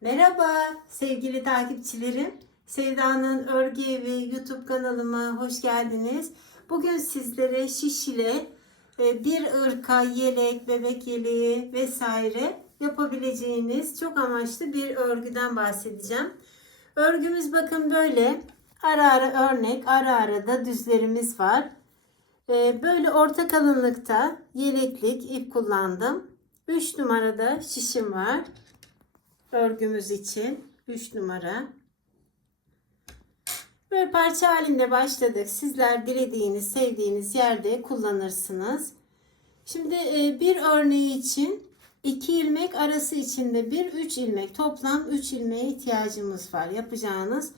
Merhaba sevgili takipçilerim. Sevda'nın Örgü Evi YouTube kanalıma hoş geldiniz. Bugün sizlere şiş ile e, bir ırka yelek, bebek yeleği vesaire yapabileceğiniz çok amaçlı bir örgüden bahsedeceğim. Örgümüz bakın böyle. Ara ara örnek, ara ara da düzlerimiz var. E, Böyle orta kalınlıkta yeleklik ip kullandım. 3 numarada şişim var örgümüz için 3 numara. Böyle parça halinde başladık. Sizler dilediğiniz, sevdiğiniz yerde kullanırsınız. Şimdi e, bir örneği için 2 ilmek arası içinde bir 3 ilmek toplam 3 ilmeğe ihtiyacımız var. Yapacağınız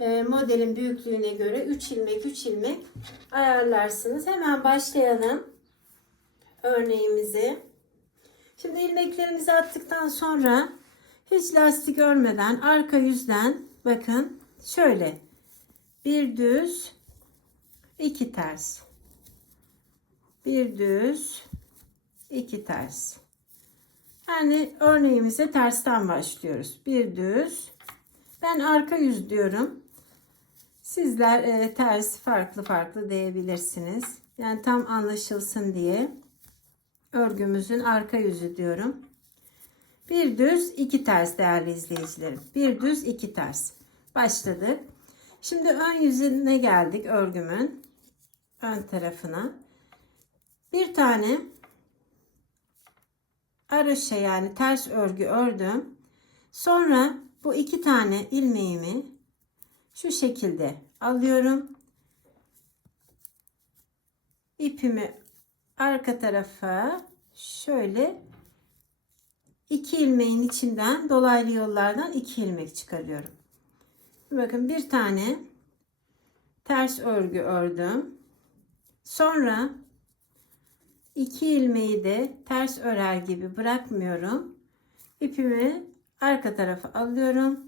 e, modelin büyüklüğüne göre 3 ilmek 3 ilmek ayarlarsınız. Hemen başlayalım örneğimizi. Şimdi ilmeklerimizi attıktan sonra hiç lastik örmeden arka yüzden bakın şöyle. Bir düz iki ters. Bir düz iki ters. Yani örneğimize tersten başlıyoruz. Bir düz ben arka yüz diyorum. Sizler e, ters farklı farklı diyebilirsiniz. Yani tam anlaşılsın diye örgümüzün arka yüzü diyorum bir düz iki ters değerli izleyicilerim. Bir düz iki ters. Başladık. Şimdi ön yüzüne geldik örgümün. Ön tarafına. Bir tane araşa yani ters örgü ördüm. Sonra bu iki tane ilmeğimi şu şekilde alıyorum. İpimi arka tarafa şöyle iki ilmeğin içinden dolaylı yollardan iki ilmek çıkarıyorum. Bakın bir tane ters örgü ördüm. Sonra iki ilmeği de ters örer gibi bırakmıyorum. İpimi arka tarafa alıyorum.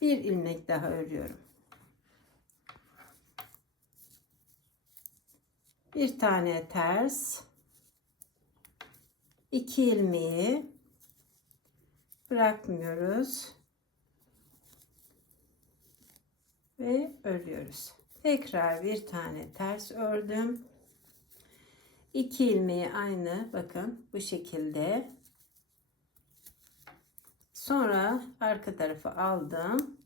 Bir ilmek daha örüyorum. Bir tane ters 2 ilmeği bırakmıyoruz ve örüyoruz. Tekrar bir tane ters ördüm. 2 ilmeği aynı bakın bu şekilde. Sonra arka tarafı aldım.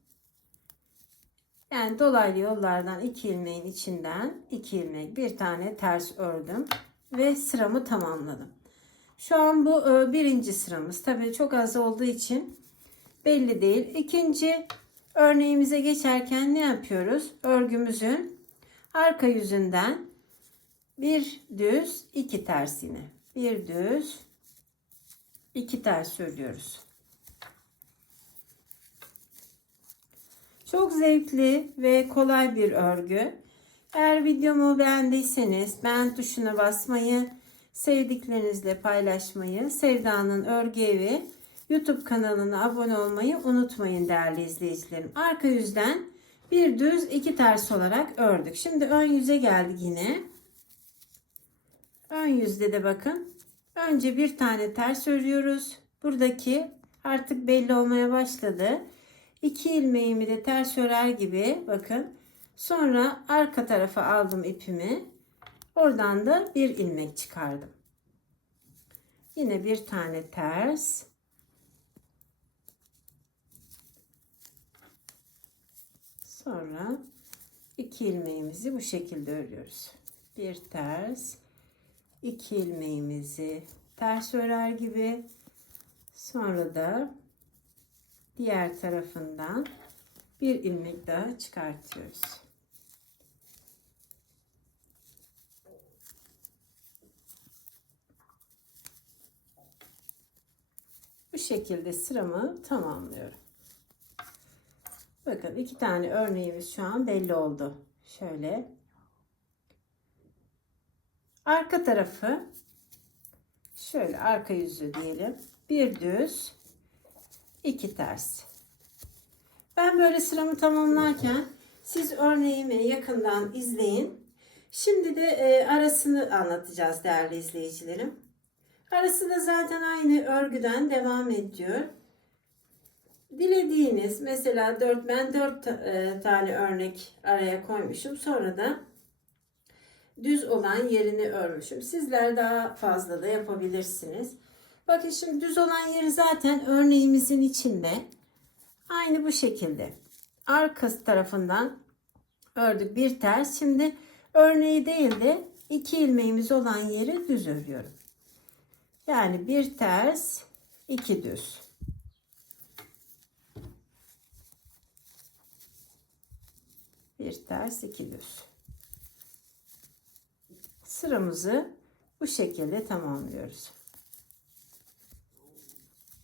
Yani dolaylı yollardan 2 ilmeğin içinden 2 ilmek bir tane ters ördüm ve sıramı tamamladım. Şu an bu e, birinci sıramız. Tabii çok az olduğu için belli değil. İkinci örneğimize geçerken ne yapıyoruz? Örgümüzün arka yüzünden bir düz iki ters yine. Bir düz iki ters örüyoruz. Çok zevkli ve kolay bir örgü. Eğer videomu beğendiyseniz beğen tuşuna basmayı sevdiklerinizle paylaşmayı, Sevda'nın Örgü Evi YouTube kanalına abone olmayı unutmayın değerli izleyicilerim. Arka yüzden bir düz iki ters olarak ördük. Şimdi ön yüze geldik yine. Ön yüzde de bakın. Önce bir tane ters örüyoruz. Buradaki artık belli olmaya başladı. İki ilmeğimi de ters örer gibi bakın. Sonra arka tarafa aldım ipimi. Oradan da bir ilmek çıkardım. Yine bir tane ters. Sonra iki ilmeğimizi bu şekilde örüyoruz. Bir ters, iki ilmeğimizi ters örer gibi sonra da diğer tarafından bir ilmek daha çıkartıyoruz. Bu şekilde sıramı tamamlıyorum. Bakın iki tane örneğimiz şu an belli oldu. Şöyle. Arka tarafı şöyle arka yüzü diyelim. Bir düz, iki ters. Ben böyle sıramı tamamlarken siz örneğimi yakından izleyin. Şimdi de e, arasını anlatacağız değerli izleyicilerim. Arası da zaten aynı örgüden devam ediyor. dilediğiniz mesela 4 ben 4 tane örnek araya koymuşum. Sonra da düz olan yerini örmüşüm. Sizler daha fazla da yapabilirsiniz. Bakın şimdi düz olan yeri zaten örneğimizin içinde. Aynı bu şekilde. Arka tarafından ördük bir ters. Şimdi örneği değil de iki ilmeğimiz olan yeri düz örüyorum. Yani bir ters, iki düz. Bir ters, iki düz. Sıramızı bu şekilde tamamlıyoruz.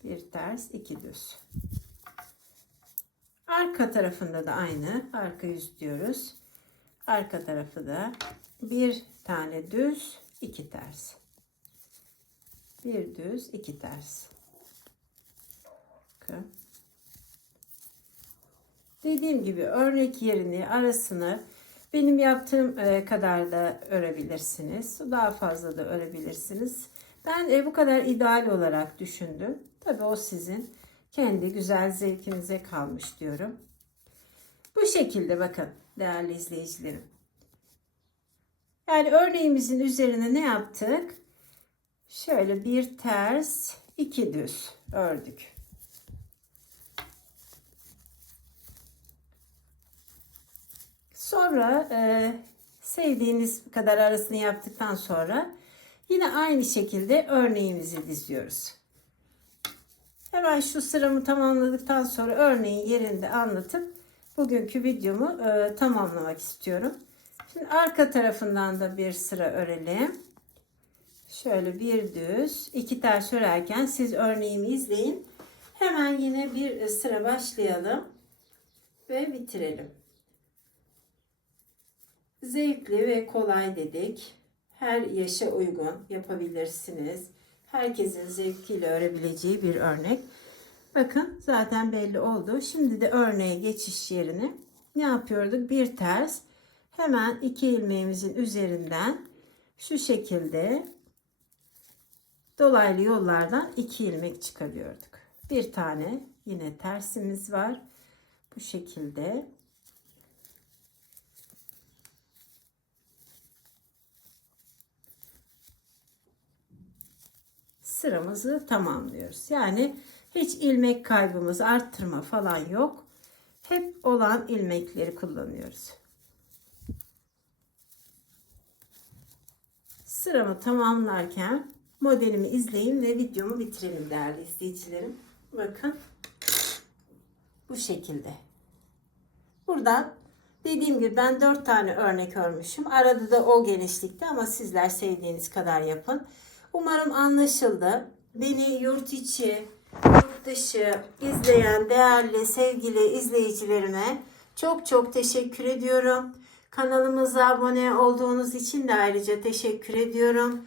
Bir ters, iki düz. Arka tarafında da aynı. Arka yüz diyoruz. Arka tarafı da bir tane düz, iki ters. Bir düz, iki ters. Bakın. Dediğim gibi örnek yerini, arasını benim yaptığım e, kadar da örebilirsiniz. Daha fazla da örebilirsiniz. Ben e, bu kadar ideal olarak düşündüm. Tabii o sizin kendi güzel zevkinize kalmış diyorum. Bu şekilde bakın değerli izleyicilerim. Yani örneğimizin üzerine ne yaptık? Şöyle bir ters, iki düz ördük. Sonra e, sevdiğiniz kadar arasını yaptıktan sonra yine aynı şekilde örneğimizi diziyoruz. Hemen şu sıramı tamamladıktan sonra örneğin yerinde anlatıp bugünkü videomu e, tamamlamak istiyorum. Şimdi arka tarafından da bir sıra örelim. Şöyle bir düz, iki ters örerken siz örneğimi izleyin. Hemen yine bir sıra başlayalım ve bitirelim. Zevkli ve kolay dedik. Her yaşa uygun yapabilirsiniz. Herkesin zevkiyle örebileceği bir örnek. Bakın zaten belli oldu. Şimdi de örneğe geçiş yerini ne yapıyorduk? Bir ters hemen iki ilmeğimizin üzerinden şu şekilde dolaylı yollardan iki ilmek çıkarıyorduk. Bir tane yine tersimiz var. Bu şekilde sıramızı tamamlıyoruz. Yani hiç ilmek kaybımız arttırma falan yok. Hep olan ilmekleri kullanıyoruz. Sıramı tamamlarken modelimi izleyin ve videomu bitirelim değerli izleyicilerim. Bakın bu şekilde. Buradan dediğim gibi ben 4 tane örnek örmüşüm. Arada da o genişlikte ama sizler sevdiğiniz kadar yapın. Umarım anlaşıldı. Beni yurt içi, yurt dışı izleyen değerli sevgili izleyicilerime çok çok teşekkür ediyorum. Kanalımıza abone olduğunuz için de ayrıca teşekkür ediyorum.